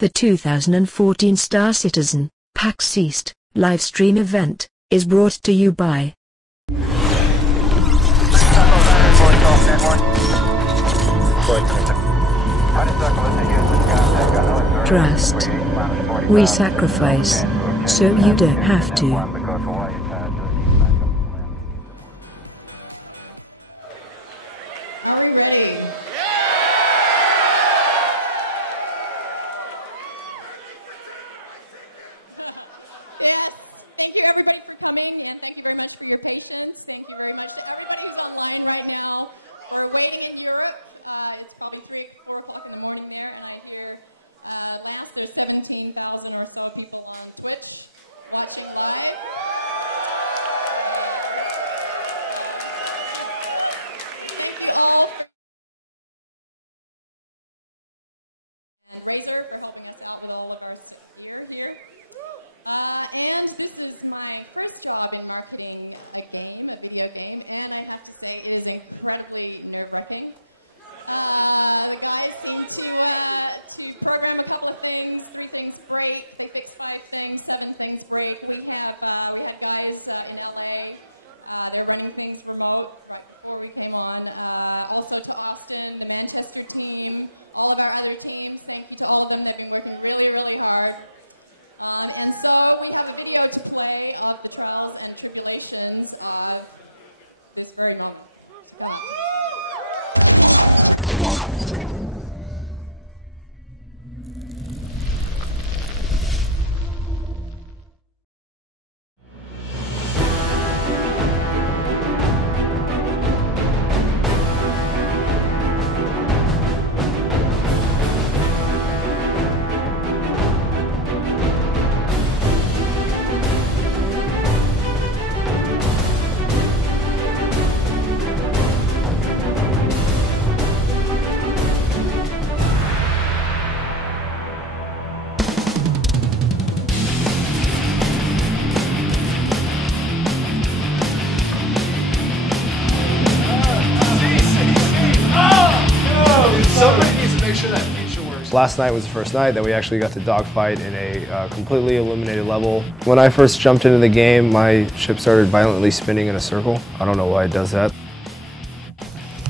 The 2014 Star Citizen, PAX East, live stream event, is brought to you by Trust. We sacrifice, so you don't have to. Thank you everybody for coming, and thank you very much for your patience. Thank you very much for everybody online right now. We're waiting in Europe. It's probably 3 or 4 o'clock in the morning there, and I hear last there's 17,000 or so people on Twitch watching live. Thank you all. And Fraser for helping us out with all of our stuff here. And this is my first job in marketing a video game, and I have to say it is incredibly nerve-wracking. The guys came to program a couple of things, 3 things break, they fix 5 things, 7 things break. We had guys in LA, they're running things remote right before we came on. Also to Austin, the Manchester team, all of our other teams, thank you to all of them. They've been working really, really hard. And so we have a video to play of the trials and tribulations of this very moment. Last night was the first night that we actually got to dogfight in a completely illuminated level. When I first jumped into the game, my ship started violently spinning in a circle. I don't know why it does that.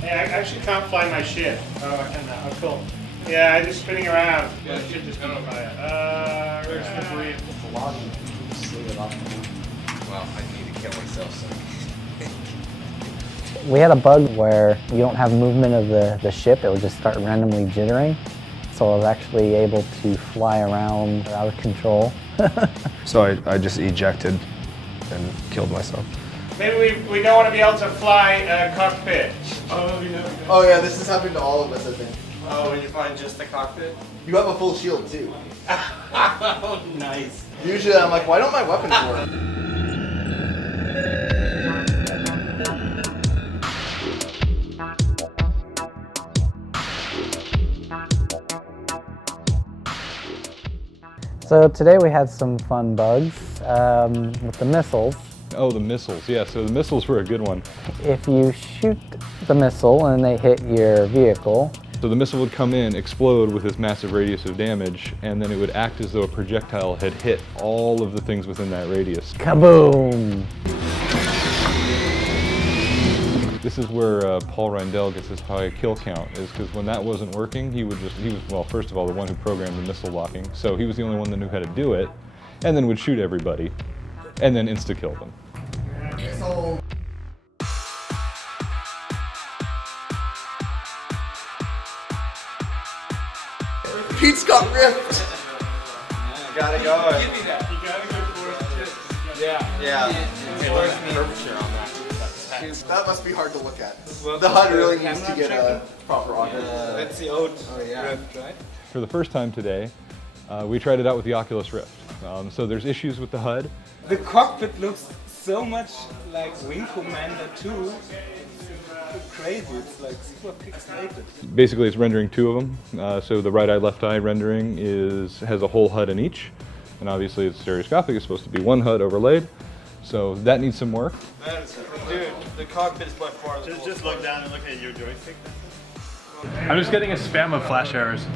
Hey, I actually can't fly my ship. Oh, I can now. Oh, cool. Yeah, I'm just spinning around. Yeah, the ship just going by it. Where's the debris? Well, I need to kill myself, so. We had a bug where you don't have movement of the ship, it would just start randomly jittering. So I was actually able to fly around out of control. So I just ejected and killed myself. Maybe we don't want to be able to fly a cockpit. Oh yeah, this has happened to all of us, I think. Oh, when you find just the cockpit? You have a full shield too. Oh, nice. Usually I'm like, why don't my weapons work? So today we had some fun bugs with the missiles. Oh, the missiles, yeah, so the missiles were a good one. If you shoot the missile and they hit your vehicle. So the missile would come in, explode with this massive radius of damage, and then it would act as though a projectile had hit all of the things within that radius. Kaboom! This is where Paul Reindel gets his high kill count, is because when that wasn't working, he was, well, first of all, the one who programmed the missile locking, so he was the only one that knew how to do it, and then would shoot everybody, and then insta-kill them. Pete's got ripped! You gotta go. Give me that. You gotta go for it. Yeah. Yeah. Curvature on that. That must be hard to look at. The HUD really needs to get a proper audio. Let's see. Oh yeah. For the first time today, we tried it out with the Oculus Rift. So there's issues with the HUD. The cockpit looks so much like Wing Commander 2. It's crazy, it's like super pixelated. Basically it's rendering 2 of them. So the right eye, left eye rendering has a whole HUD in each. And obviously it's stereoscopic, it's supposed to be 1 HUD overlaid. So that needs some work. Dude, the cockpit is by far the Just look down and look at your joystick. I'm just getting a spam of flash errors.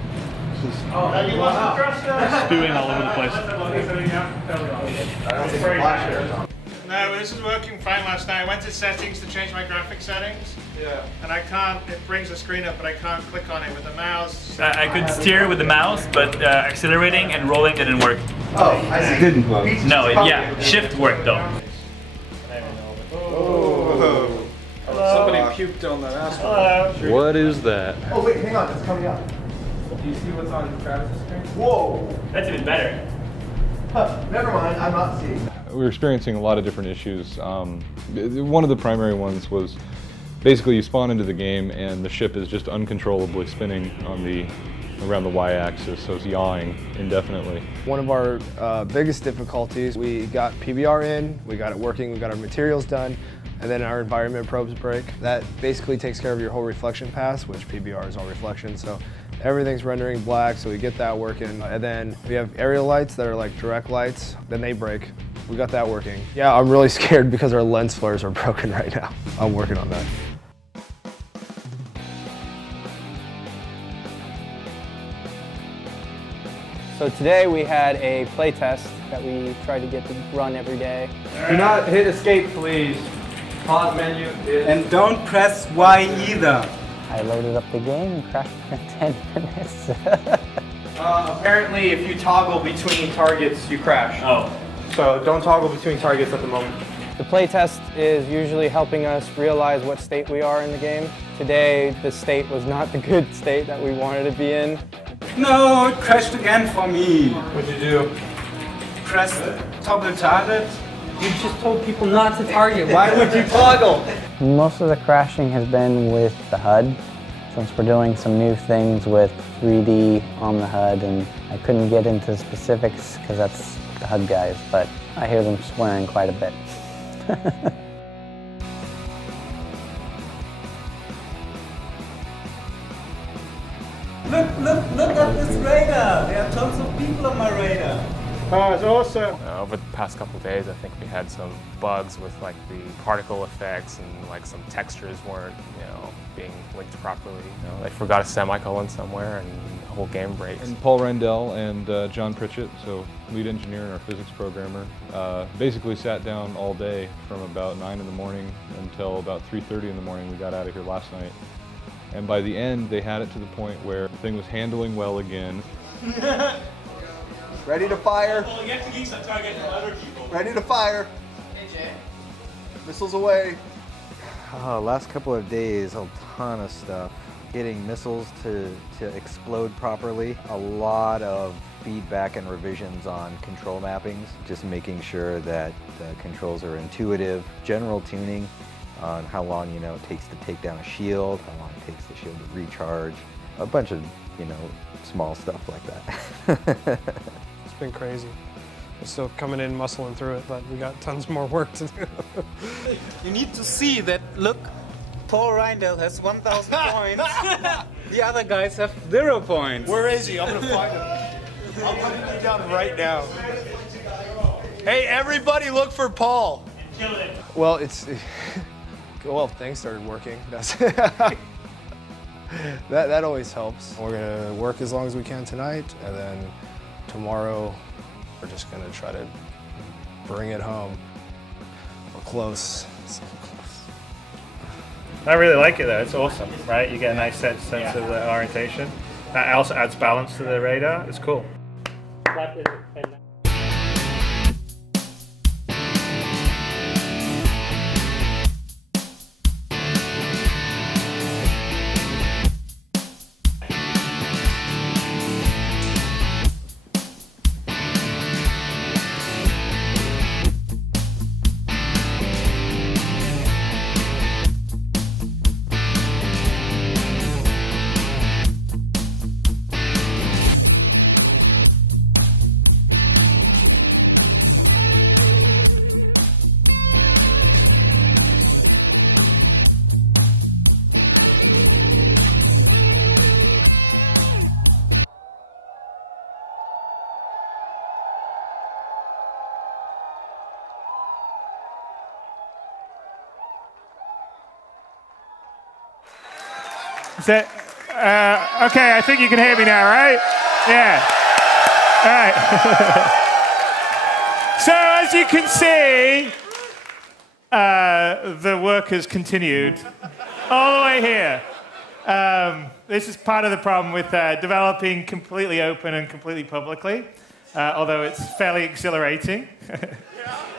spewing all over the place. No, this is working fine last night. I went to settings to change my graphic settings. Yeah. And I can't, it brings the screen up, but I can't click on it with the mouse. I could steer with the mouse, but accelerating and rolling didn't work. Oh, I see. Didn't work. No, yeah, shift worked though. Oh. Somebody puked on that asphalt. Hello. What is that? Oh wait, hang on, it's coming up. Do you see what's on Travis's screen? Whoa! That's even better. Huh, never mind, I'm not seeing. We were experiencing a lot of different issues. One of the primary ones was basically you spawn into the game and the ship is just uncontrollably spinning on around the y-axis, so it's yawing indefinitely. One of our biggest difficulties, we got PBR in, we got it working, we got our materials done, and then our environment probes break. That basically takes care of your whole reflection pass, which PBR is all reflection, so everything's rendering black, so we get that working. And then we have aerial lights that are like direct lights, then they break. We got that working. Yeah, I'm really scared because our lens flares are broken right now. I'm working on that. So today we had a play test that we try to get to run every day. Do not hit escape, please. Pause menu. And don't press Y either. I loaded up the game and crashed for 10 minutes. Apparently, if you toggle between targets, you crash. Oh. So don't toggle between targets at the moment. The play test is usually helping us realize what state we are in the game. Today, the state was not the good state that we wanted to be in. No, it crashed again for me. What'd you do? Press toggle target. You just told people not to target. Why would you toggle? Most of the crashing has been with the HUD, since we're doing some new things with 3D on the HUD, and I couldn't get into specifics because that's the HUD guys, but I hear them swearing quite a bit. Look at this radar. There are tons of people on my radar. Oh, it's awesome. Over the past couple of days, I think we had some bugs with like the particle effects and like some textures weren't, being linked properly. They forgot a semicolon somewhere and the whole game breaks. And Paul Randell and John Pritchett, so lead engineer and our physics programmer, basically sat down all day from about 9 in the morning until about 3:30 in the morning. We got out of here last night. And by the end, they had it to the point where the thing was handling well again. Ready to fire. Well, you have to keep some target for other people. Ready to fire. Hey, Jay. Missiles away. Last couple of days, a ton of stuff. Getting missiles to explode properly. A lot of feedback and revisions on control mappings. Just making sure that the controls are intuitive. General tuning on how long, it takes to take down a shield, how long it takes the shield to recharge. A bunch of, small stuff like that. It's been crazy. We're still coming in, muscling through it, but we got tons more work to do. You need to see that, look, Paul Reindel has 1,000 points. The other guys have 0 points. Where is he? I'm gonna find him. I'm hunting you down right now. Hey, everybody look for Paul. Kill it. Well, well, things started working. That always helps. We're gonna work as long as we can tonight, and then tomorrow we're just gonna try to bring it home. We're close. So close. I really like it though, it's awesome, right? You get a nice sense of the orientation. That also adds balance to the radar, it's cool. Okay, I think you can hear me now, right? Yeah. All right. So as you can see, the work has continued all the way here. This is part of the problem with developing completely open and completely publicly, although it's fairly exhilarating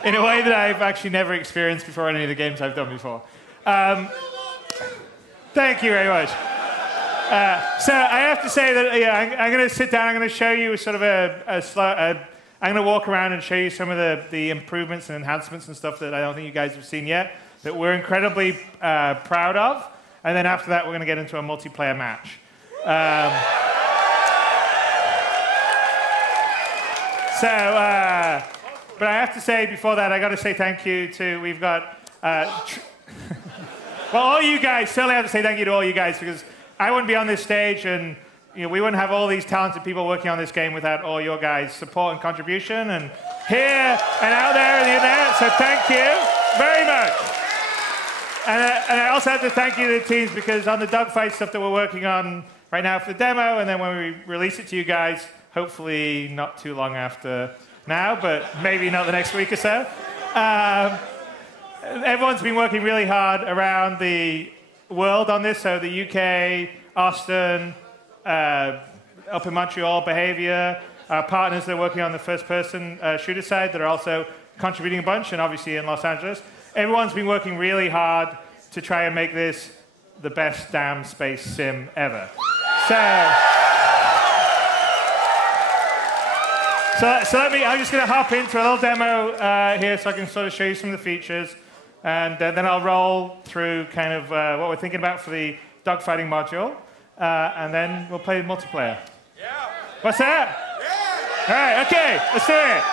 in a way that I've actually never experienced before in any of the games I've done before. Thank you very much. So I have to say that I'm going to sit down. I'm going to show you sort of I'm going to walk around and show you some of the improvements and enhancements and stuff that I don't think you guys have seen yet, that we're incredibly proud of. And then after that, we're going to get into a multiplayer match. But I have to say before that, I got to say thank you to, we've got, well, all you guys, certainly I have to say thank you to all you guys, because I wouldn't be on this stage and we wouldn't have all these talented people working on this game without all your guys' support and contribution, and here and out there and in there, so thank you very much. And I also have to thank you to the teams, because on the dogfight stuff that we're working on right now for the demo, and then when we release it to you guys, hopefully not too long after now, but maybe not the next week or so. Everyone's been working really hard around the world on this, so the UK, Austin, up in Montreal, Behavior, our partners that are working on the first-person shooter side that are also contributing a bunch, and obviously in Los Angeles. Everyone's been working really hard to try and make this the best damn space sim ever. So I'm just going to hop into a little demo here so I can sort of show you some of the features, and then I'll roll through kind of what we're thinking about for the dogfighting module, and then we'll play multiplayer. Yeah. What's that? Yeah. All right, okay, let's do it.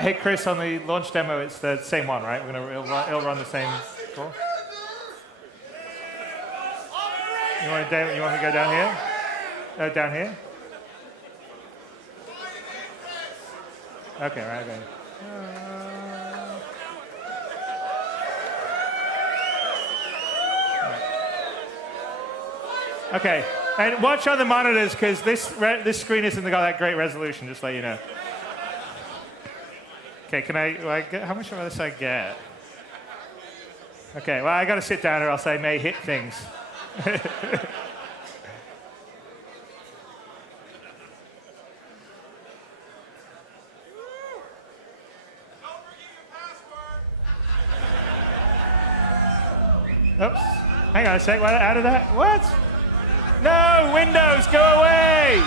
Hey Chris, on the launch demo, it's the same one, right? It'll run the same. Cool. You want me to go down here? Down here? Okay, right. Okay. Okay, and watch on the monitors, because this screen isn't got that great resolution, just to let you know. Okay, how much of this I get? Okay, well, I got to sit down or else I may hit things. Oops, hang on a sec, what, out of that? What? No, Windows, go away!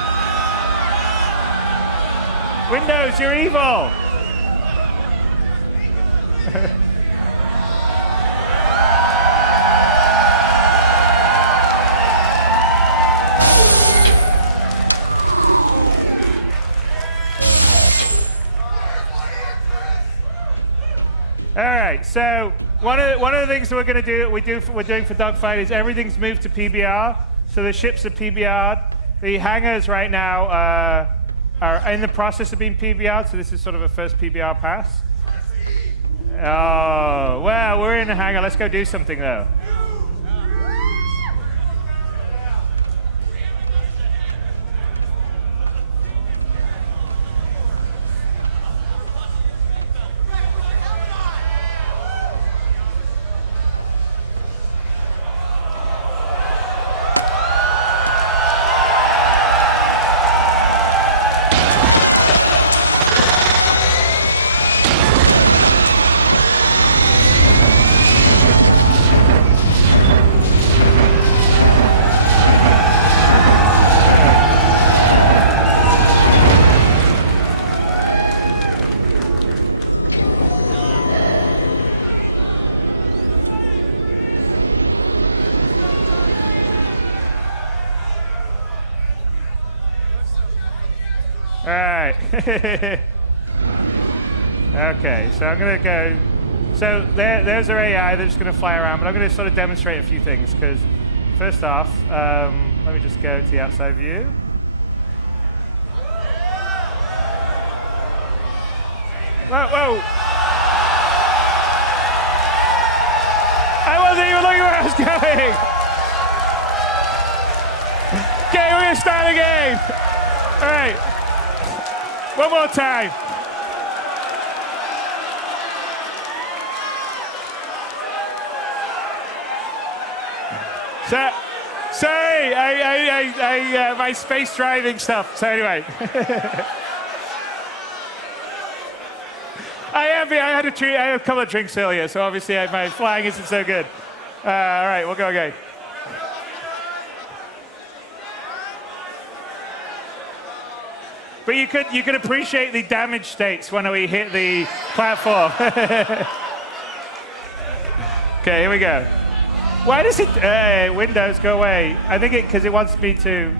Windows, you're evil! All right, so one of the things that we're going to do, we're doing for Dogfight is everything's moved to PBR. So the ships are PBR'd. The hangars right now are in the process of being PBR'd, so this is sort of a first PBR pass. Oh, well, we're in the hangar. Let's go do something, though. All right. Okay, so I'm going to go. So there's our AI. They're just going to fly around, but I'm going to sort of demonstrate a few things, because first off, let me just go to the outside view. Whoa, whoa. I wasn't even even looking where I was going. Okay, we're going to start again. All right. One more time. So, sorry, my space driving stuff. So anyway. I had a couple of drinks earlier, so obviously my flying isn't so good. All right, we'll go again. But you could appreciate the damage states when we hit the platform. Okay, here we go. Why does it Windows go away? I think because it wants me to.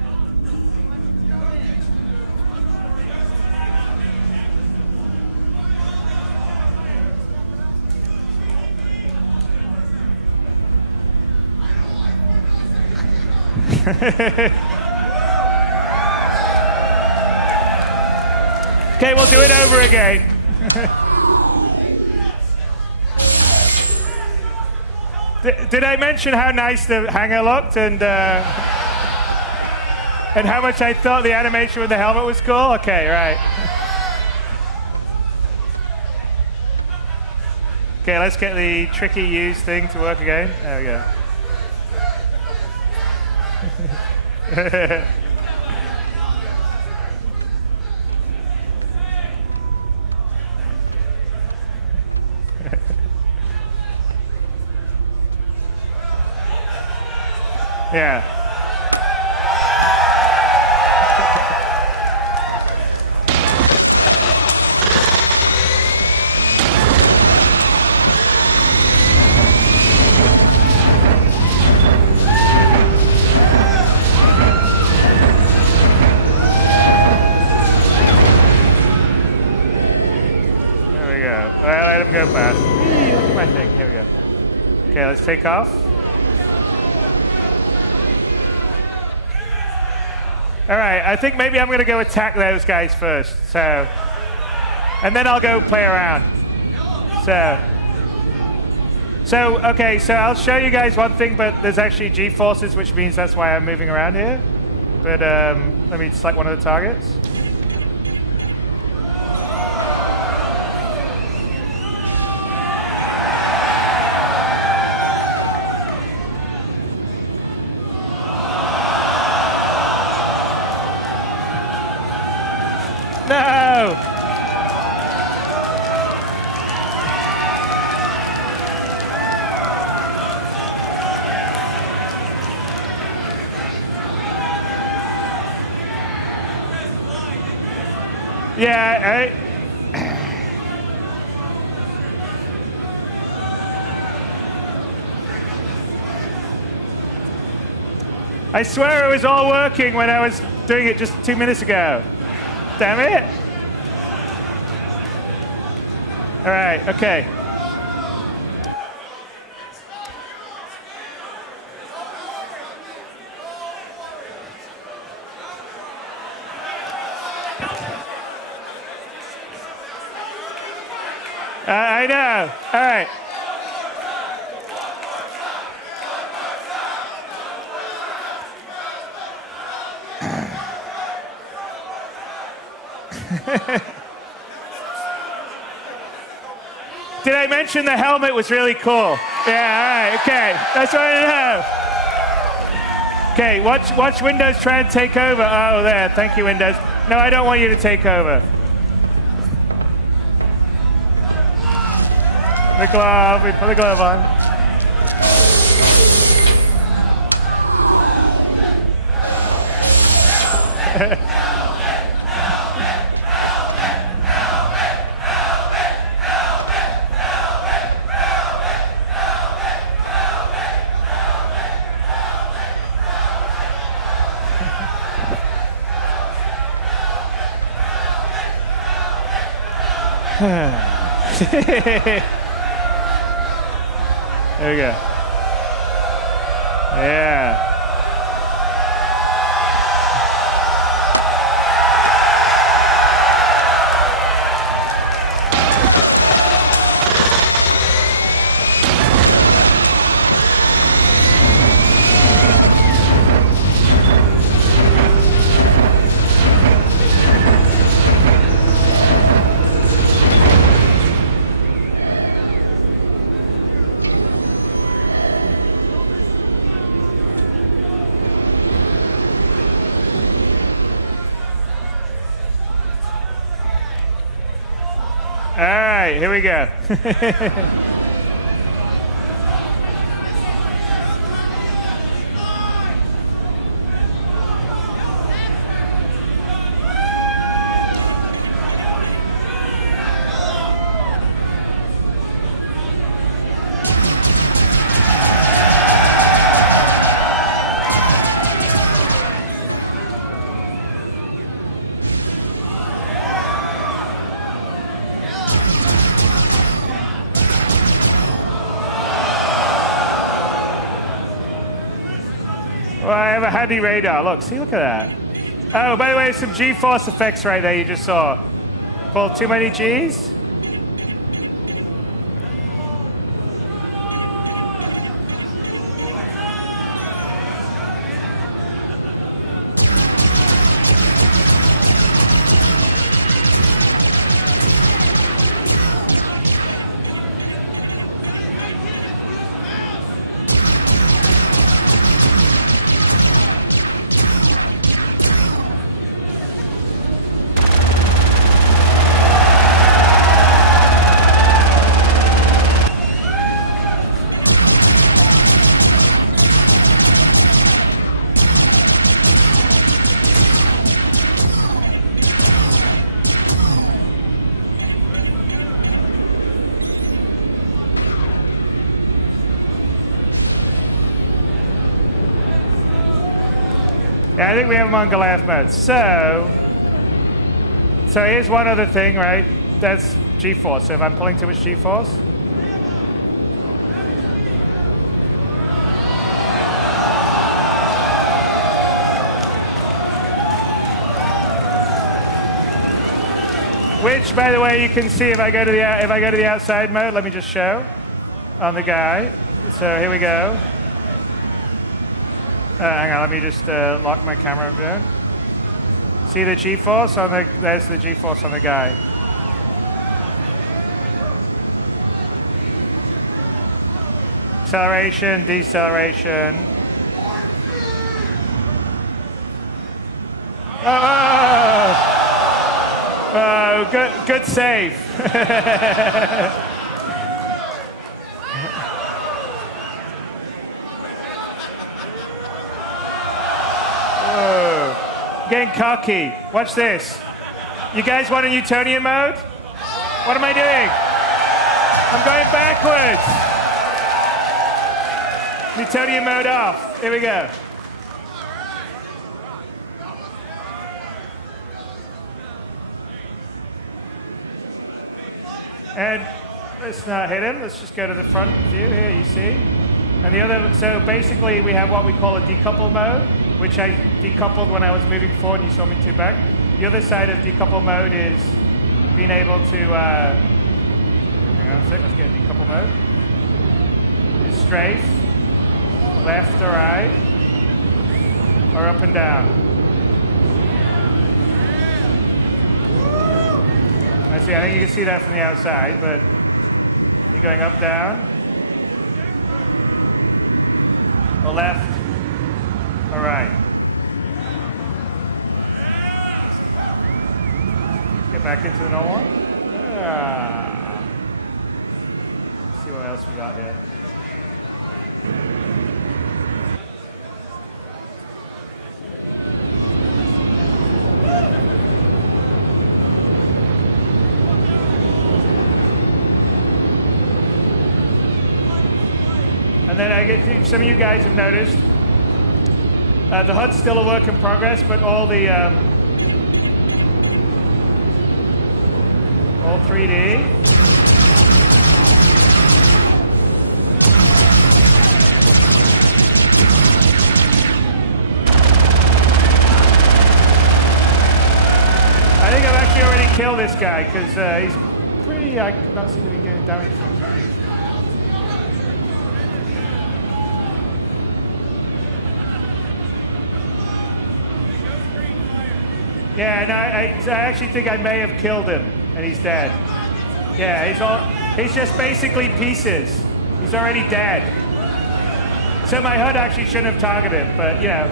Okay, we'll do it over again. Did I mention how nice the hanger looked and how much I thought the animation with the helmet was cool? Okay, right. Okay, let's get the tricky use thing to work again. There we go. Yeah. There we go. Well, let him go fast. Look at my thing. Here we go. Okay, let's take off. All right, I think maybe I'm going to go attack those guys first. So, and then I'll go play around. Okay, so I'll show you guys one thing, but there's actually G-forces, which means that's why I'm moving around here. But let me select one of the targets. No! Yeah, I swear it was all working when I was doing it just 2 minutes ago. Damn it. All right, okay. I know. All right. Did I mention the helmet was really cool? Yeah, all right, okay. That's what I know. Okay, watch Windows try and take over. Oh, there. Thank you, Windows. No, I don't want you to take over. The glove. We put the glove on. There we go. Yeah. right, here we go. Well, I have a handy radar. Look, see, look at that. Oh, by the way, some G-force effects right there you just saw. Pulled too many Gs? Yeah, I think we have them on Goliath mode. So here's one other thing, right? That's G-force. So if I'm pulling too much G-force, which, by the way, you can see if I go to the outside mode. Let me just show on the guy. So here we go. Hang on, let me just lock my camera down. See the G-force on the, there's the G-force on the guy. Acceleration, deceleration. Oh, good save. Getting cocky. Watch this. You guys want a Newtonian mode? What am I doing? I'm going backwards. Newtonian mode off. Here we go. And let's not hit him. Let's just go to the front view here, you see. And the other, so basically we have what we call a decouple mode, which I decoupled when I was moving forward, you saw me tip back. The other side of decouple mode is being able to, hang on a sec, let's get decouple mode. Is strafe, left or right, or up and down. I see, I think you can see that from the outside, but you're going up, down, or left, all right. Let's get back into the normal one. Let's see what else we got here. And then I get some of you guys have noticed the HUD's still a work in progress, but all the all 3D. I think I've actually already killed this guy because he's pretty. I not seem to be getting damage. Yeah, no, I actually think I may have killed him, and he's dead. Yeah, he's just basically pieces. He's already dead. So my HUD actually shouldn't have targeted him, but you know,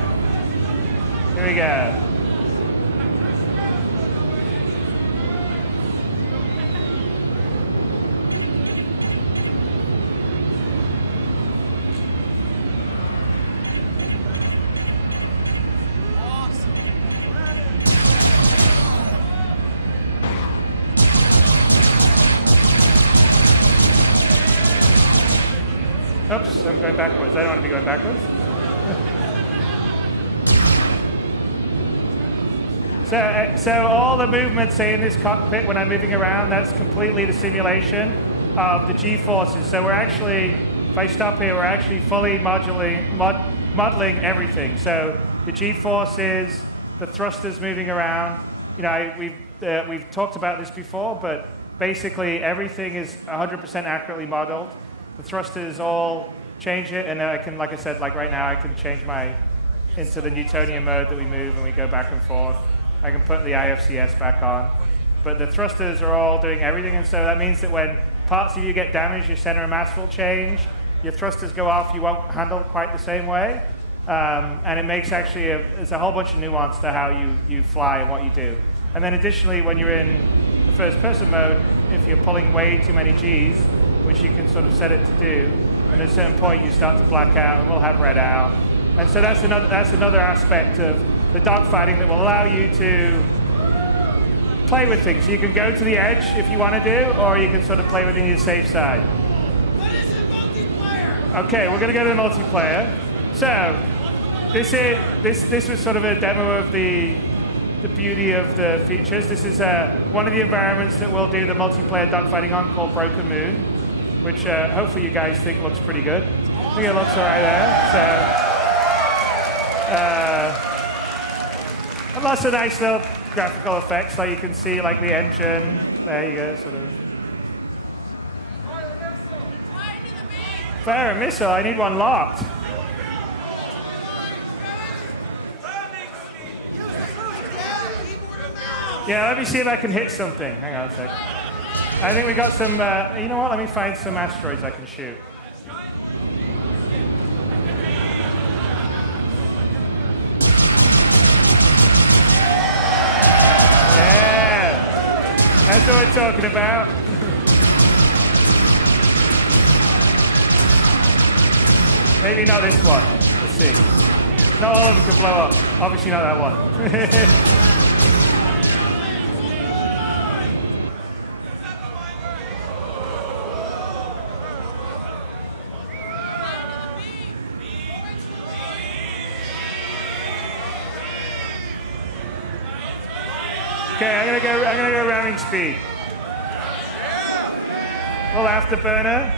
here we go. Oops, I'm going backwards. I don't want to be going backwards. So all the movement, say, in this cockpit when I'm moving around, that's completely the simulation of the G-forces. So we're actually, if I stop here, we're actually fully modeling everything. So the G-forces, the thrusters moving around. You know, we've talked about this before, but basically everything is 100% accurately modeled. The thrusters all change it, and I can, like I said, like right now, I can change into the Newtonian mode that we move and we go back and forth. I can put the IFCS back on. But the thrusters are all doing everything, and so that means that when parts of you get damaged, your center of mass will change, your thrusters go off, you won't handle quite the same way. And it makes actually, there's a whole bunch of nuance to how you fly and what you do. And then additionally, when you're in the first person mode, if you're pulling way too many Gs, which you can sort of set it to do, and at a certain point you start to black out and we'll have red out. And so that's another aspect of the dogfighting that will allow you to play with things. You can go to the edge if you want to do, or you can sort of play within your safe side. What is the multiplayer? Okay, we're going to go to the multiplayer. So this was sort of a demo of the beauty of the features. This is one of the environments that we'll do the multiplayer dogfighting on, called Broken Moon, which hopefully you guys think looks pretty good. I think it looks all right there. So. And lots of nice little graphical effects, like you can see, like the engine. There you go, sort of. Fire a missile. I need one locked. Yeah, let me see if I can hit something. Hang on a sec. I think we got some. You know what? Let me find some asteroids I can shoot. That's what we're talking about. Maybe not this one. Let's see. Not all of them can blow up. Obviously not that one. Okay, I'm gonna go ramming speed. Little afterburner.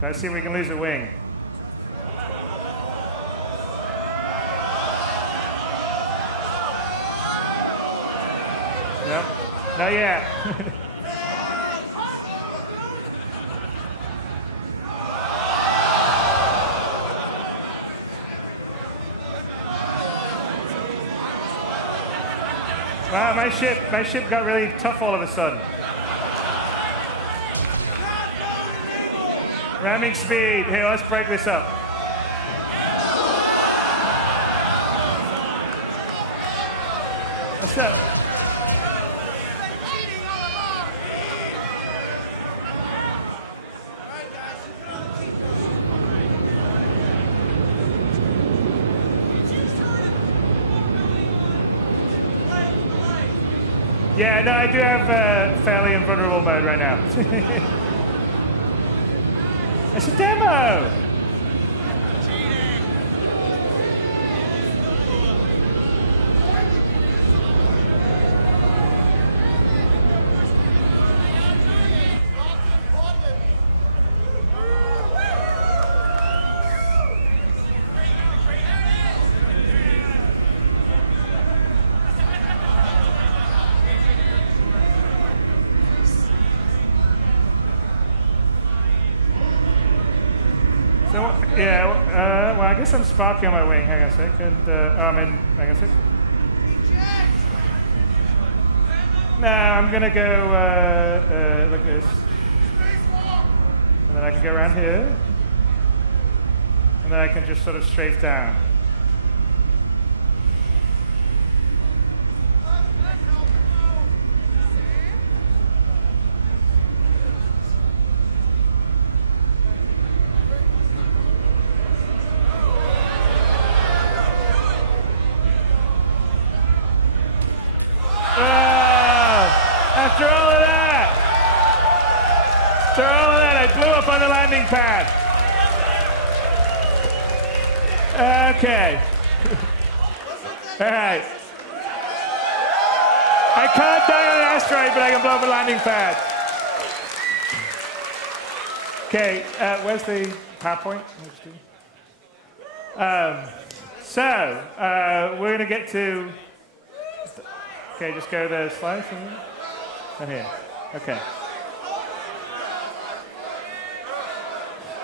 Let's see if we can lose a wing. Yep. Not yet. Wow, my ship got really tough all of a sudden. Ramming speed. Here, let's break this up. What's up? Yeah, no, I do have fairly invulnerable mode right now. It's a demo! So, yeah, well, I guess I'm sparking on my wing. Hang on a second. I'm in. Hang on a second. No, I'm going to go like this. And then I can go around here. And then I can just sort of strafe down. After all of that, I blew up on the landing pad. Okay. All right. I can't die on an asteroid, but I can blow up a landing pad. Okay, where's the PowerPoint? We're going to get to... Okay, just go to the slides. And here. Okay.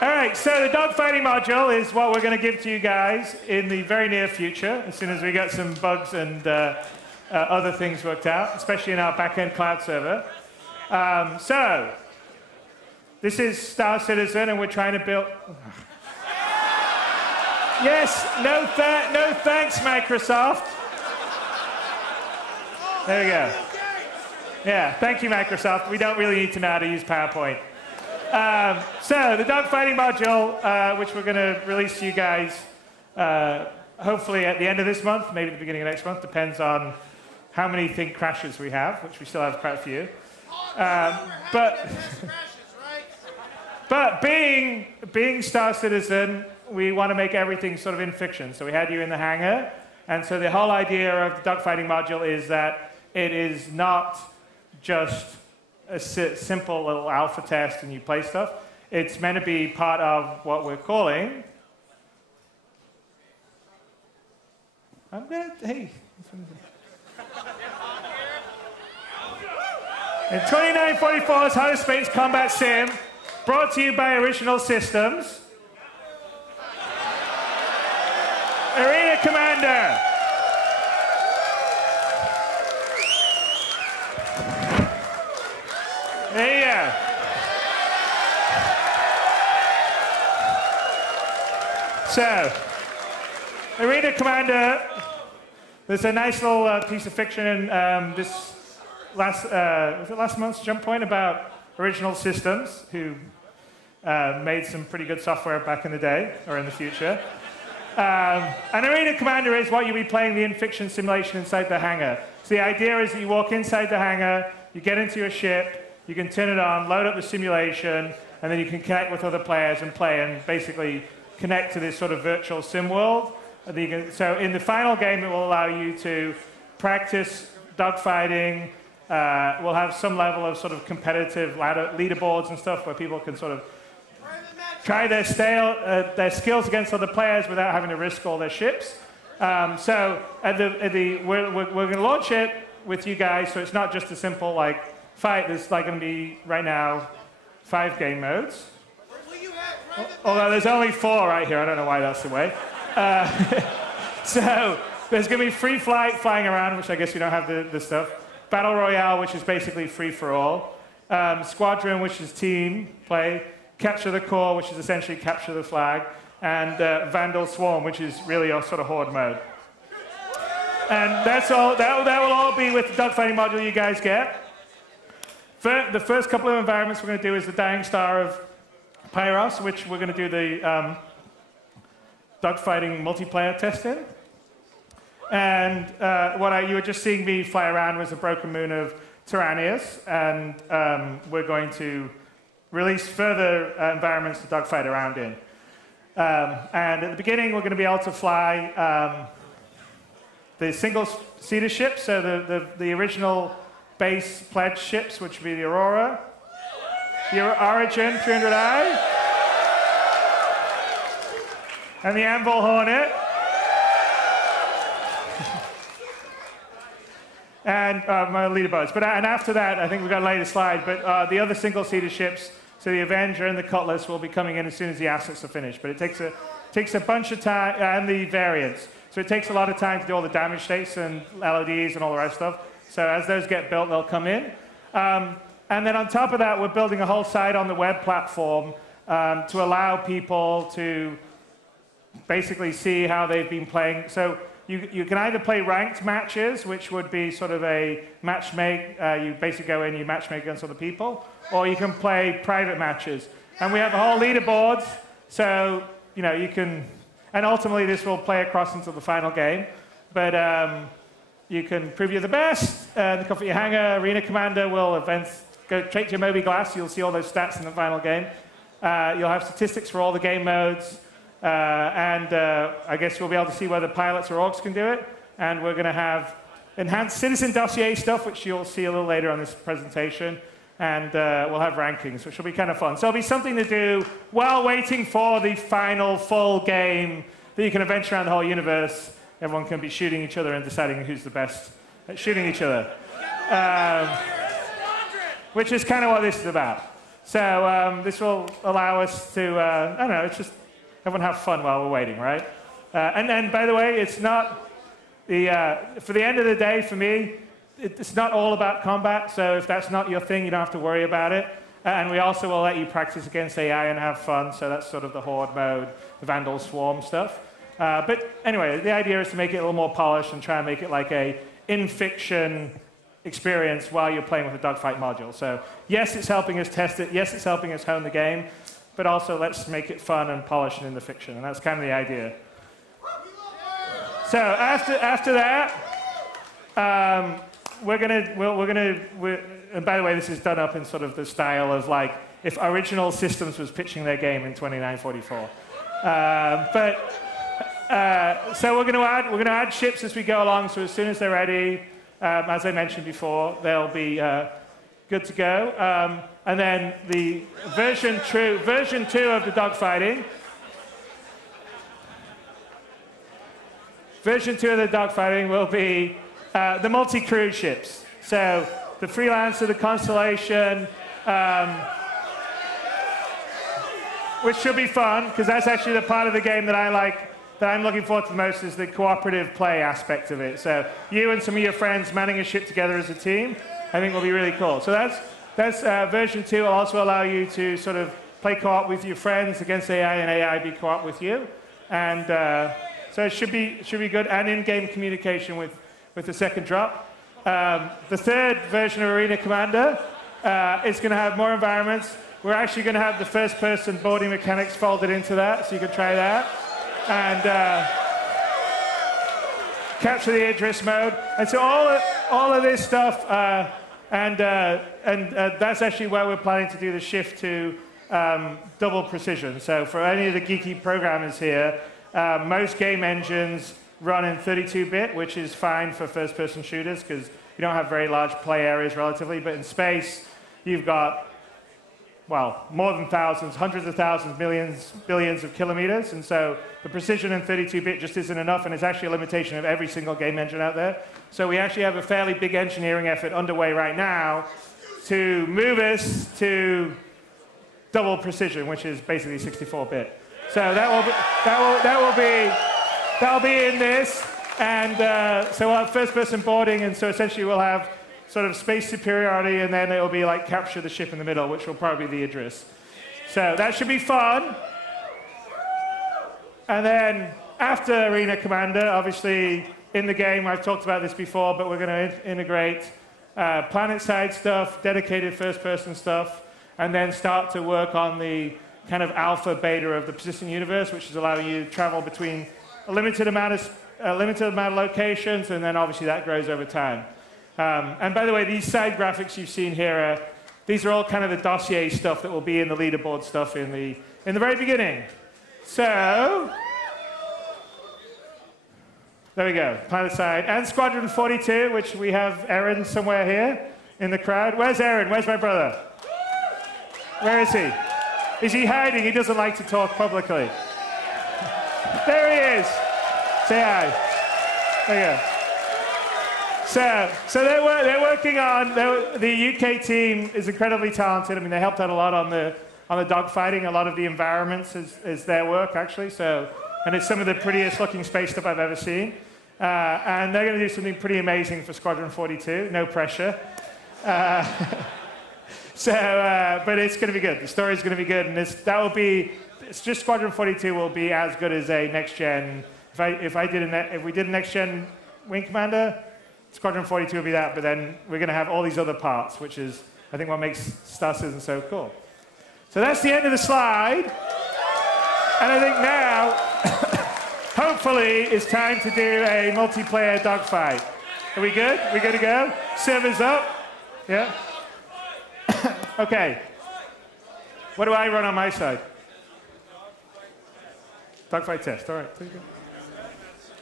All right, so the dogfighting module is what we're going to give to you guys in the very near future, as soon as we get some bugs and other things worked out, especially in our back-end cloud server. This is Star Citizen, and we're trying to build... Yes, no thanks, Microsoft. There we go. Yeah, thank you, Microsoft. We don't really need to know how to use PowerPoint. The dogfighting module, which we're going to release to you guys hopefully at the end of this month, maybe the beginning of next month, depends on how many think crashes we have, which we still have quite a few. But being Star Citizen, we want to make everything sort of in fiction. So we had you in the hangar, and so the whole idea of the dogfighting module is that it is not just a simple little alpha test and you play stuff. It's meant to be part of what we're calling... Hey. In 2944's Hottest Space Combat Sim, brought to you by Original Systems. Arena Commander. There you go. So, Arena Commander, there's a nice little piece of fiction in this was it last month's Jump Point about Original Systems, who made some pretty good software back in the day, or in the future. And Arena Commander is what you'll be playing the in-fiction simulation inside the hangar. So the idea is that you walk inside the hangar, you get into your ship, you can turn it on, load up the simulation, and then you can connect with other players and play and basically connect to this sort of virtual sim world. So in the final game, it will allow you to practice dogfighting. We'll have some level of sort of competitive leaderboards and stuff where people can sort of try their skills against other players without having to risk all their ships. We're going to launch it with you guys, so it's not just a simple like fight. There's like going to be right now 5 game modes. Although there's only 4 right here, I don't know why that's the way. So there's going to be free flight, flying around, which I guess you don't have the stuff. Battle Royale, which is basically free for all. Squadron, which is team play. Capture the Core, which is essentially capture the flag. And Vandal Swarm, which is really a sort of horde mode. And that's all. That will all be with the dogfighting module you guys get. The first couple of environments we're going to do is the Dying Star of Pyros, which we're going to do the dogfighting multiplayer test in. And what you were just seeing me fly around was a broken moon of Tyrannius, and we're going to release further environments to dogfight around in. And at the beginning, we're going to be able to fly the single-seater ships, so the original base pledge ships, which would be the Aurora, the Origin 300i, and the Anvil Hornet. And my leaderboards. And after that, I think we've got a later slide, but the other single-seater ships, so the Avenger and the Cutlass, will be coming in as soon as the assets are finished. But it takes a bunch of time, and the variants. So it takes a lot of time to do all the damage states and LODs and all the rest of stuff. So as those get built, they'll come in. And then on top of that, we're building a whole site on the web platform to allow people to basically see how they've been playing. So you can either play ranked matches, which would be sort of a matchmake. You basically go in, you matchmake against other people, or you can play private matches. And we have a whole leaderboard, so you can. And ultimately, this will play across into the final game. But you can prove you're the best, the Comfort Your Hangar. Arena Commander will go straight to your Moby Glass. You'll see all those stats in the final game. You'll have statistics for all the game modes. And I guess you'll be able to see whether pilots or orcs can do it. And we're going to have enhanced citizen dossier stuff, which you'll see a little later on this presentation. And we'll have rankings, which will be kind of fun. So it'll be something to do while waiting for the final full game that you can adventure around the whole universe. Everyone can be shooting each other and deciding who's the best at shooting each other. Which is kind of what this is about. So this will allow us to, I don't know, it's just everyone have fun while we're waiting, right? And then, by the way, it's not for the end of the day, for me, it's not all about combat, so if that's not your thing, you don't have to worry about it. And we also will let you practice against AI and have fun, so that's sort of the Horde mode, the Vandal Swarm stuff. But anyway, the idea is to make it a little more polished and try and make it like a in-fiction experience while you're playing with a dogfight module. So yes, it's helping us test it, yes, it's helping us hone the game, but also let's make it fun and polished and in the fiction, and that's kind of the idea. So after that, and by the way, this is done up in sort of the style of like if Original Systems was pitching their game in 2944. So we're going to add ships as we go along. So as soon as they're ready, as I mentioned before, they'll be good to go. And then the version 2 of the dogfighting. Version 2 of the dogfighting will be the multi-crew ships. So the Freelancer, the Constellation, which should be fun, because that's actually the part of the game that I like, that I'm looking forward to the most, is the cooperative play aspect of it. So you and some of your friends manning a ship together as a team, I think will be really cool. So that's version 2 will also allow you to sort of play co-op with your friends against AI and AI be co-op with you. And so it should be good, and in-game communication with the second drop. The third version of Arena Commander is going to have more environments. We're actually going to have the first-person boarding mechanics folded into that, so you can try that. And capture the Idris mode. And so all of this stuff, and that's actually where we're planning to do the shift to double precision. So for any of the geeky programmers here, most game engines run in 32-bit, which is fine for first-person shooters because you don't have very large play areas relatively. But in space, you've got, well, more than thousands, hundreds of thousands, millions, billions of kilometers. And so the precision in 32-bit just isn't enough, and it's actually a limitation of every single game engine out there. So we actually have a fairly big engineering effort underway right now to move us to double precision, which is basically 64-bit. So that'll be in this, and so we'll have first-person boarding, and so essentially we'll have sort of space superiority, and then it'll be like capture the ship in the middle, which will probably be the Idris. So that should be fun. And then after Arena Commander, obviously in the game, I've talked about this before, but we're going to integrate planet-side stuff, dedicated first-person stuff, and then start to work on the kind of alpha beta of the persistent universe, which is allowing you to travel between a limited amount of locations, and then obviously that grows over time. And by the way, these side graphics you've seen here, these are all kind of the dossier stuff that will be in the leaderboard stuff in the very beginning. So there we go, planet side. And Squadron 42, which we have Aaron somewhere here in the crowd. Where's Aaron? Where's my brother? Where is he? Is he hiding? He doesn't like to talk publicly. There he is. Say hi. There you go. So they're working on, the UK team is incredibly talented. I mean, they helped out a lot on the dogfighting. A lot of the environments is their work, actually. So, and it's some of the prettiest looking space stuff I've ever seen. And they're going to do something pretty amazing for Squadron 42. No pressure. But it's going to be good. The story's going to be good, and it's just Squadron 42 will be as good as a next gen. If we did a next gen Wing Commander, Squadron 42 will be that. But then we're going to have all these other parts, which is I think what makes Star Citizen so cool. So that's the end of the slide, and I think now, hopefully, it's time to do a multiplayer dogfight. Are we good? We good to go? Servers up? Yeah? Okay. What do I run on my side? Dogfight test. All right.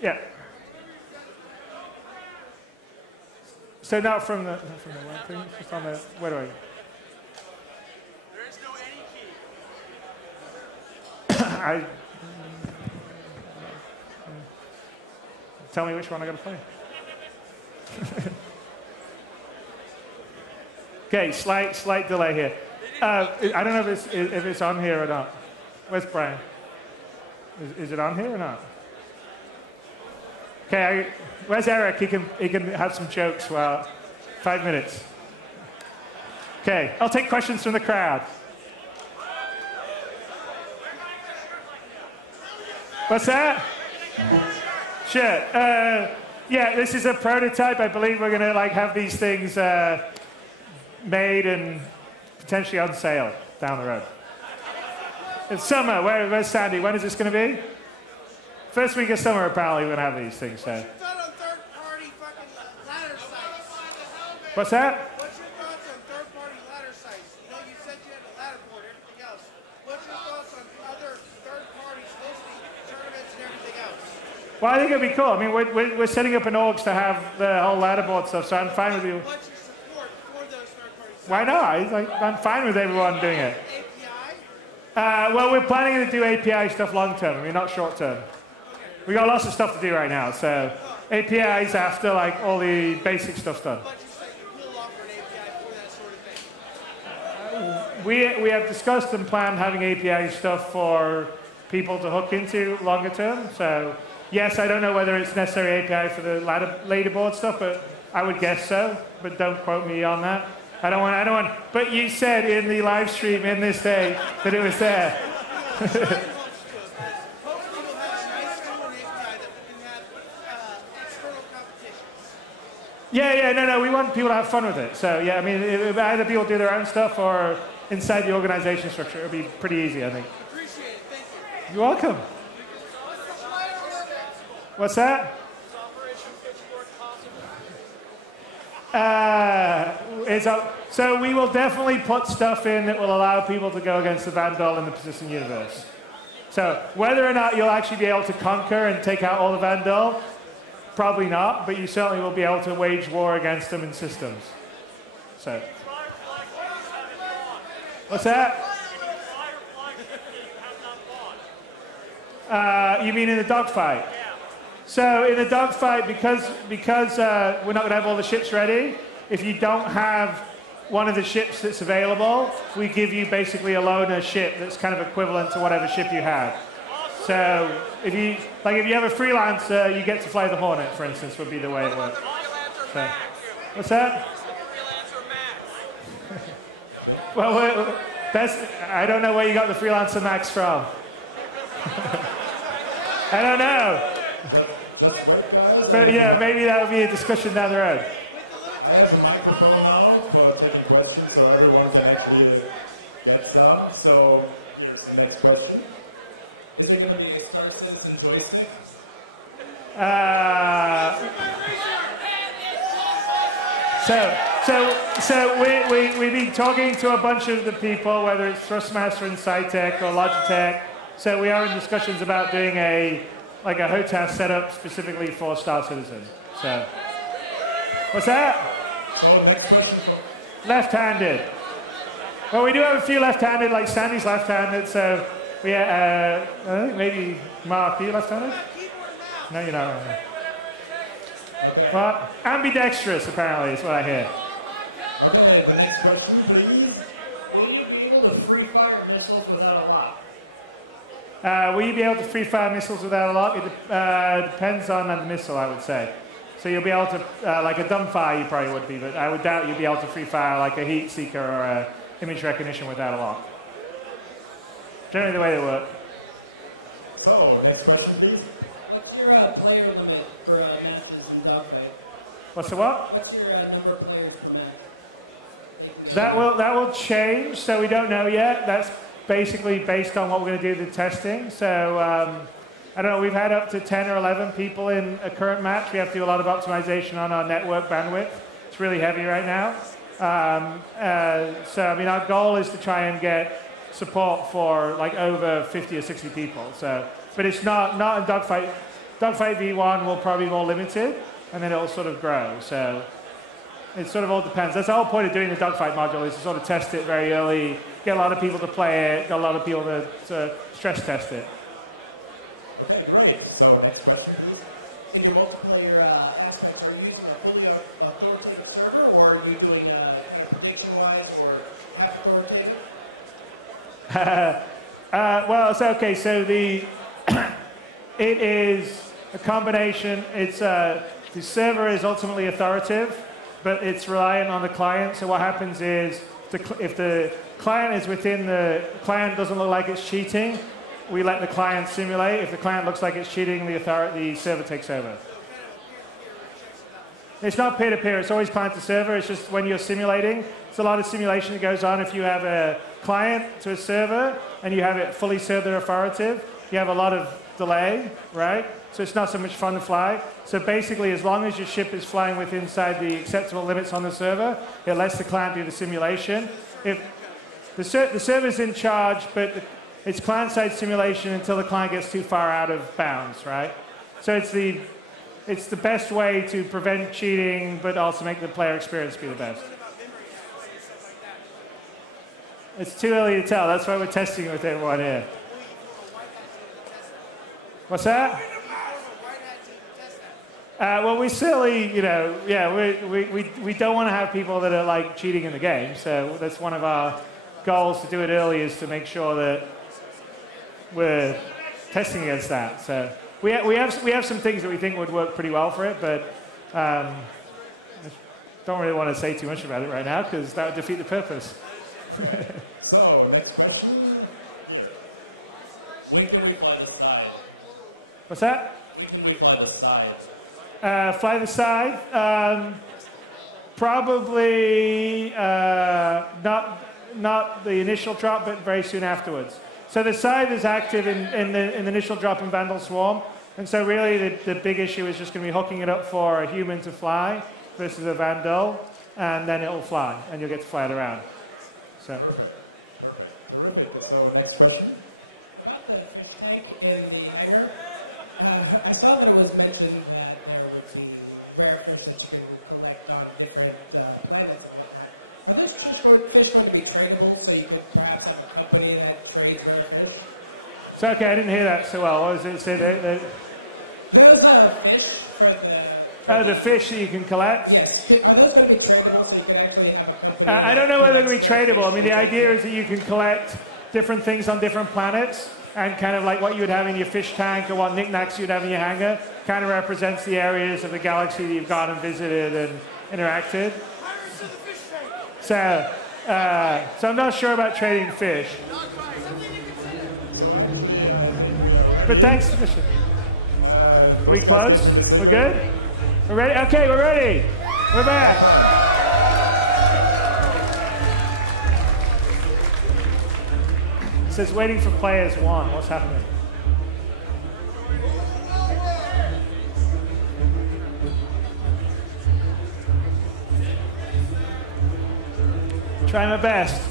Yeah. So not from the web thing, just on the, where do I go? There's no any key. Tell me which one I got to play. Okay, slight delay here. I don't know if it's on here or not. Where's Brian? Is it on here or not? Okay, where's Eric? He can have some jokes. Well, 5 minutes. Okay, I'll take questions from the crowd. What's that? Sure. Yeah, this is a prototype. I believe we're gonna have these things made and potentially on sale down the road. It's summer. Where's Sandy? When is this going to be? First week of summer, apparently, we're going to have these things. So. What's that? What's your thoughts on third-party ladder sites? You know, you said you had a ladder board and everything else. What's your thoughts on other third parties hosting tournaments and everything else? Well, I think it'd be cool. I mean, we're setting up an orgs to have the whole ladder board stuff, so I'm fine with you. What's your support for those third-party sites? Why not? I'm fine with everyone doing it. Well, we're planning to do API stuff long term. I mean, not short term. We got lots of stuff to do right now, so APIs after all the basic stuff's done. We have discussed and planned having API stuff for people to hook into longer term. So yes, I don't know whether it's necessary API for the leaderboard stuff, but I would guess so. But don't quote me on that. I don't want. But you said in the live stream in this day that it was there. Yeah, no, we want people to have fun with it. So yeah, I mean, either people do their own stuff or inside the organization structure. It'll be pretty easy, I think. Appreciate it. Thank you. You're welcome. What's that? So we will definitely put stuff in that will allow people to go against the Vandal in the persistent universe. So whether or not you'll actually be able to conquer and take out all the Vandal, probably not, but you certainly will be able to wage war against them in systems. So. What's that? You mean in the dogfight? So in the dogfight, because we're not going to have all the ships ready, if you don't have one of the ships that's available, we give you basically a loaner ship that's kind of equivalent to whatever ship you have. So if you have a freelancer, you get to fly the Hornet, for instance, would be the way it works. So, what's that? Well, I don't know where you got the Freelancer Max from. I don't know. But yeah, maybe that would be a discussion down the road. I have a microphone now for taking questions so everyone can actually get some. So here's the next question. Is it going to be a Star Citizen joystick? So we've been talking to a bunch of the people, whether it's Thrustmaster and Scitech or Logitech. So we are in discussions about doing a HOTAS setup specifically for Star Citizen. So, what's that? So next question. Left-handed. Well, we do have a few left-handed, like Sandy's left-handed. So we I think maybe Mark, are you left-handed? No, you're not. Okay. Well, ambidextrous apparently is what I hear. Okay, the next question, please. Will you be able to free fire missiles without a lock? Will you be able to free fire missiles without a lock? It depends on the missile, I would say. So you'll be able to, like a dumbfire you probably would be, but I would doubt you'll be able to free fire like a heat seeker or a image recognition without a lock. Generally the way they work. So, next question, please. What's your player limit for messages in Dogfight? What's the what? What's your number of players per match? That will change, so we don't know yet. That's basically based on what we're going to do the testing. So I don't know, we've had up to 10 or 11 people in a current match. We have to do a lot of optimization on our network bandwidth. It's really heavy right now. So, I mean, our goal is to try and get support for like over 50 or 60 people. So, but it's not a dogfight. Dogfight V1 will probably be more limited, and then it'll sort of grow. So it sort of all depends. That's the whole point of doing the dogfight module, is to sort of test it very early, get a lot of people to play it, get a lot of people to stress test it. Okay, great. So next question, please. In your multiplayer aspect, are you using a fully authoritative server, or are you doing prediction-wise or half authoritative? Well, it's okay. So it is a combination. It's the server is ultimately authoritative, but it's reliant on the client. So what happens is, if the client is within the client doesn't look like it's cheating, we let the client simulate. If the client looks like it's cheating, the server takes over. It's not peer-to-peer. It's always client to server. It's just when you're simulating, it's a lot of simulation that goes on. If you have a client to a server and you have it fully server authoritative, you have a lot of delay, right? So it's not so much fun to fly. So basically, as long as your ship is flying within inside the acceptable limits on the server, it lets the client do the simulation. If the server's in charge, but it's client-side simulation until the client gets too far out of bounds, right? So it's the best way to prevent cheating, but also make the player experience be the best. It's too early to tell. That's why we're testing with everyone here. What's that? Well, we certainly, we don't want to have people that are like cheating in the game. So that's one of our goals, to do it early, is to make sure that we're testing against that. So we have some things that we think would work pretty well for it, but don't really want to say too much about it right now because that would defeat the purpose. So next question. When can we fly the side? What's that? When can we fly the side? Fly the side. Probably not the initial drop, but very soon afterwards. So the side is active in the initial drop in Vandal Swarm, and so really the big issue is just going to be hooking it up for a human to fly versus a Vandal, and then it'll fly, and you'll get to fly it around. So. Perfect. So next question. In the air, I saw that it was mentioned that there was the characters that you collect on different planets. Are these fish going to be tradable, so you could perhaps have a company that trades rare fish? So okay, I didn't hear that so well. What was it? Say that. There's a fish for the... Oh, the fish that you can collect? Yes. Are those going to be tradable, so you can actually have a company? I don't know whether they're going to be tradable. I mean, the idea is that you can collect different things on different planets, and kind of like what you would have in your fish tank or what knickknacks you'd have in your hangar kind of represents the areas of the galaxy that you've gone and visited and interacted. So I'm not sure about trading fish. But thanks. Are we close? We're good? We're ready? Okay, we're ready. We're back. It says waiting for players one. What's happening? Try my best.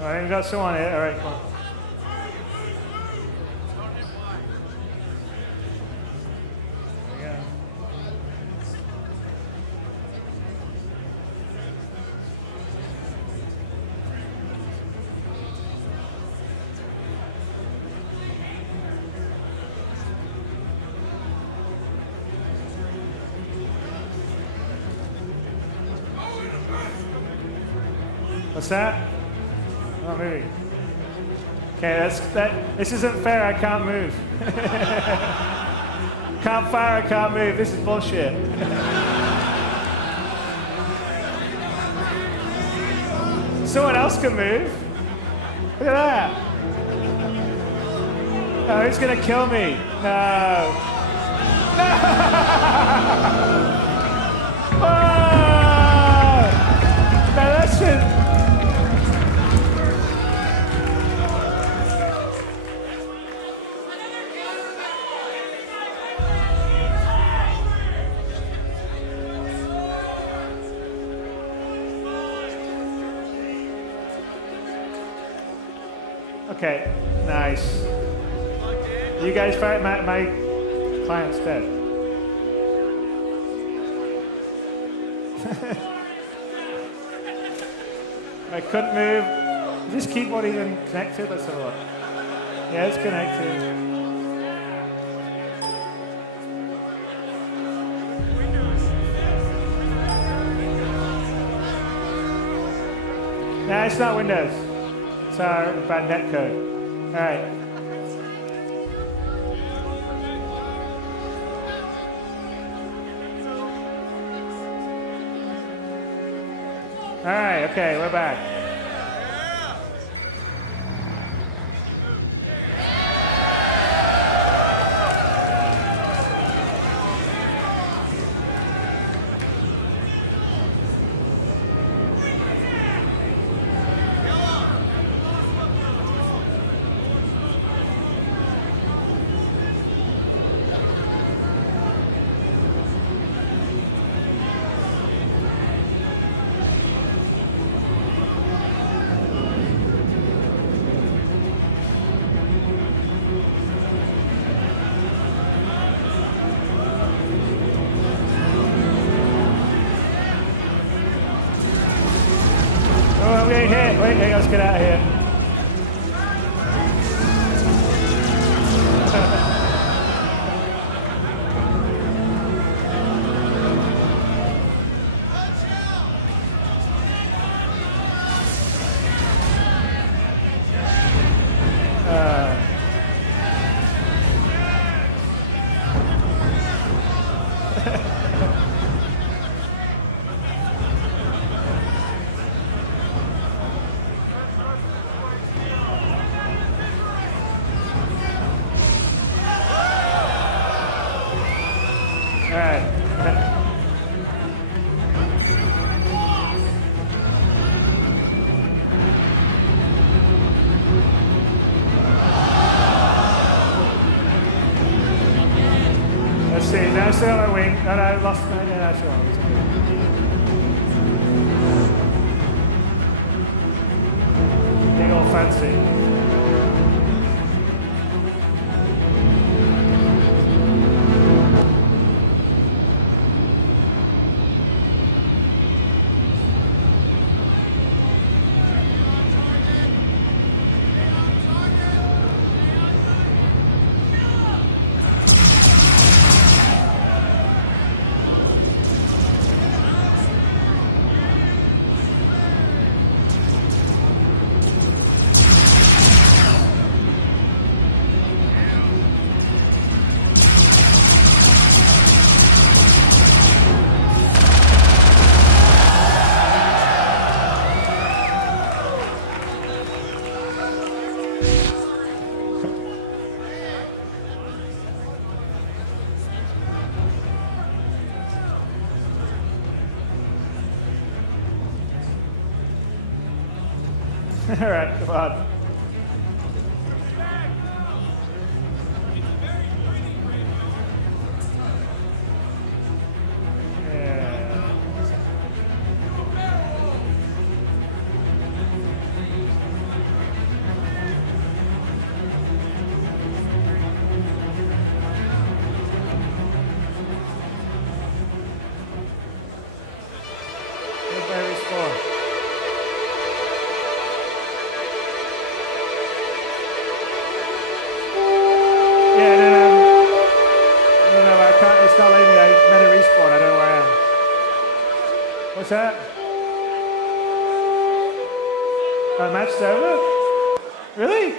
All right, we got someone here. All right, come on. There we go. What's that? Not moving. Okay, this isn't fair. I can't move. Can't fire, I can't move. This is bullshit. Someone else can move. Look at that. Oh, who's gonna kill me? No. No! Oh! No, that's it. Okay, nice. You guys fight, my client's dead. I couldn't move. Is this keyboard even connected? Let's have a look. Yeah, it's connected. Nah, it's not Windows. It's our bad net code. All right. All right, okay, we're back. I'm getting hit. Wait, hey, let's get out of here. Let's see, now still on my wing. No, I lost my natural. Being all fancy. All right, come on. Where's my respawn? It's not letting me. I meant a respawn. I don't know where I am. What's that? Oh, match's over? Really?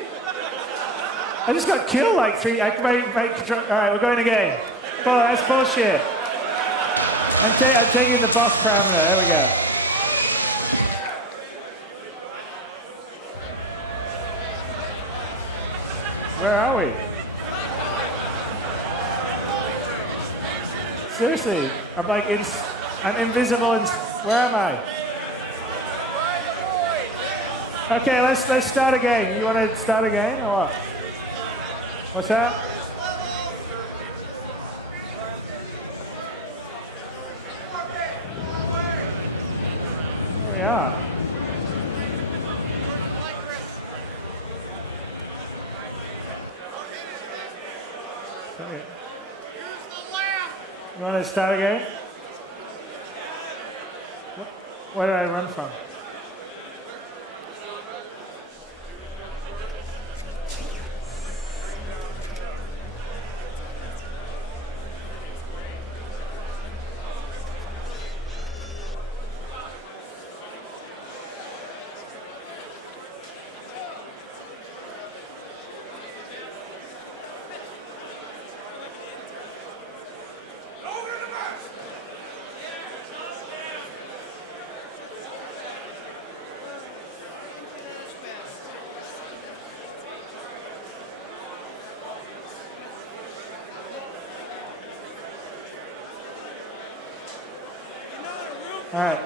I just got killed like three. All right, we're going again. Oh, that's bullshit. I'm taking the boss parameter. There we go. Where are we? Seriously, I'm like I'm invisible. Where am I? Okay, let's start again. You want to start again or what? What's that? Here we are. Okay. You want to start again? Where did I run from? All right.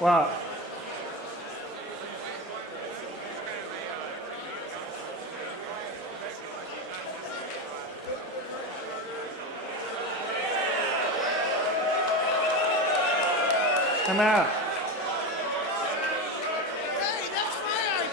Wow. I'm out. Hey, that's my IP.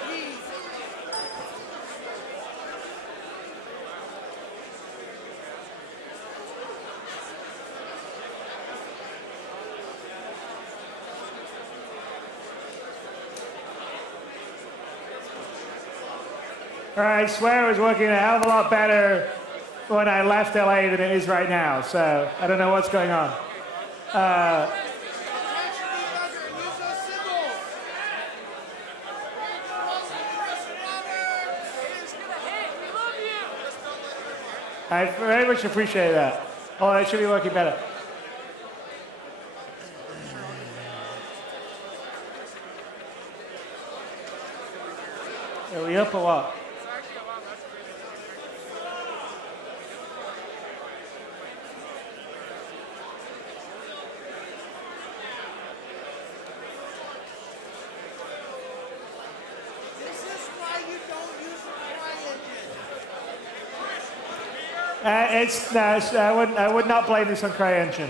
All right, I swear it was working a hell of a lot better when I left LA than it is right now. So I don't know what's going on. I very much appreciate that. Oh, it should be working better. Are we up or what? I would not blame this on CryEngine.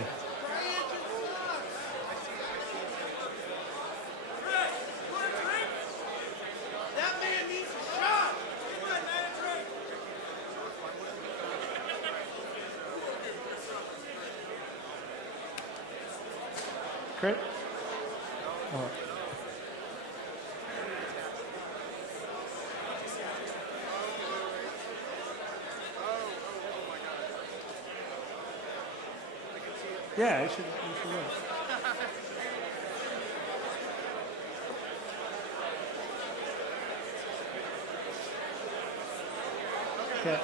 That man needs a shot. Crit? Oh. Yeah, it should work. Okay.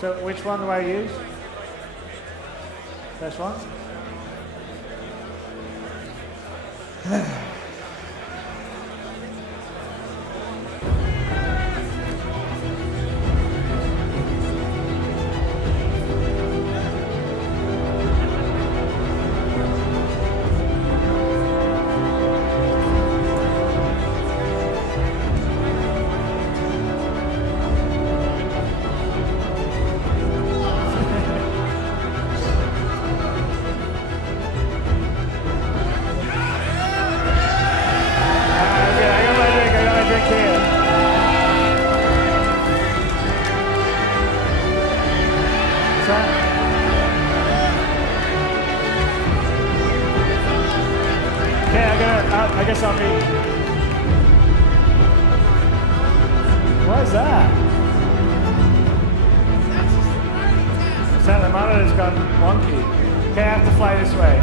So which one do I use? This one? was that? So the monitor's gone wonky. Okay, I have to fly this way.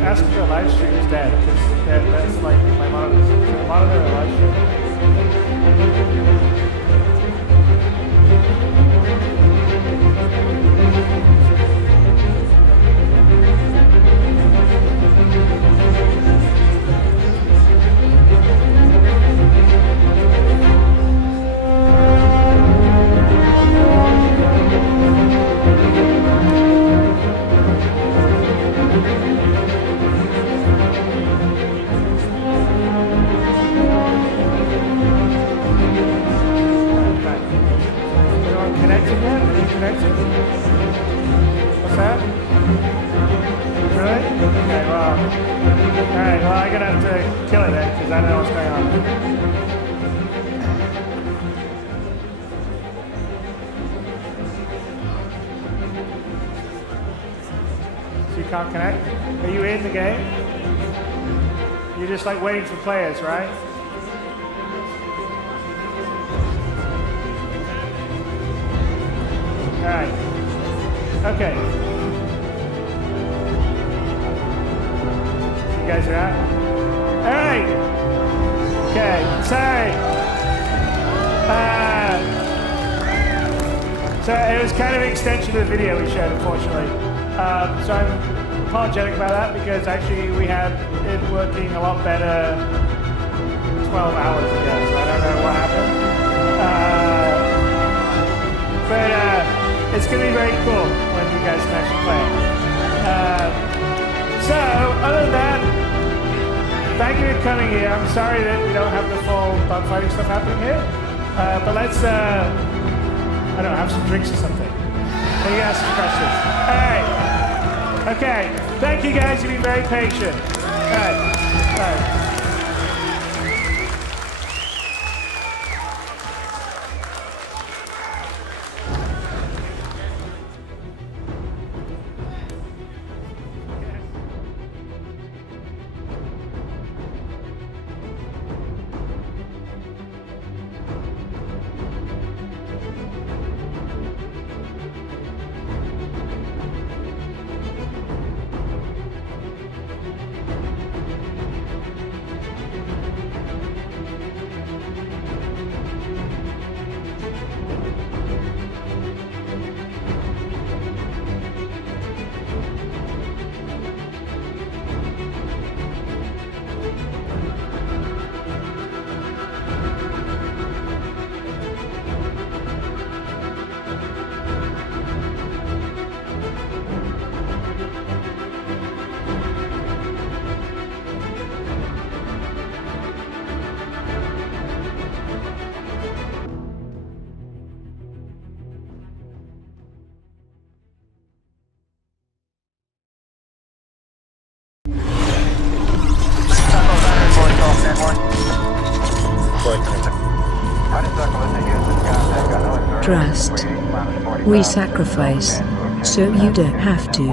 Ask if the live stream is dead, because that's like my monitor. The monitor and live stream. What's that? Really? Okay, well. Alright, well, I'm gonna have to kill it then, because I don't know what's going on. So you can't connect? Are you in the game? You're just like waiting for players, right? Alright. Okay. You guys are out? Alright! Okay, sorry. So it was kind of an extension of the video we showed, unfortunately. So I'm apologetic about that because actually we had it working a lot better 12 hours ago, so I don't know what happened. But it's going to be very cool when you guys can actually play it. So, other than that, thank you for coming here. I'm sorry that we don't have the full dogfighting stuff happening here. But let's, I don't know, have some drinks or something. Maybe ask some questions. All right. Okay. Thank you guys. You've been very patient. All right. All right. Trust. We sacrifice, so you don't have to.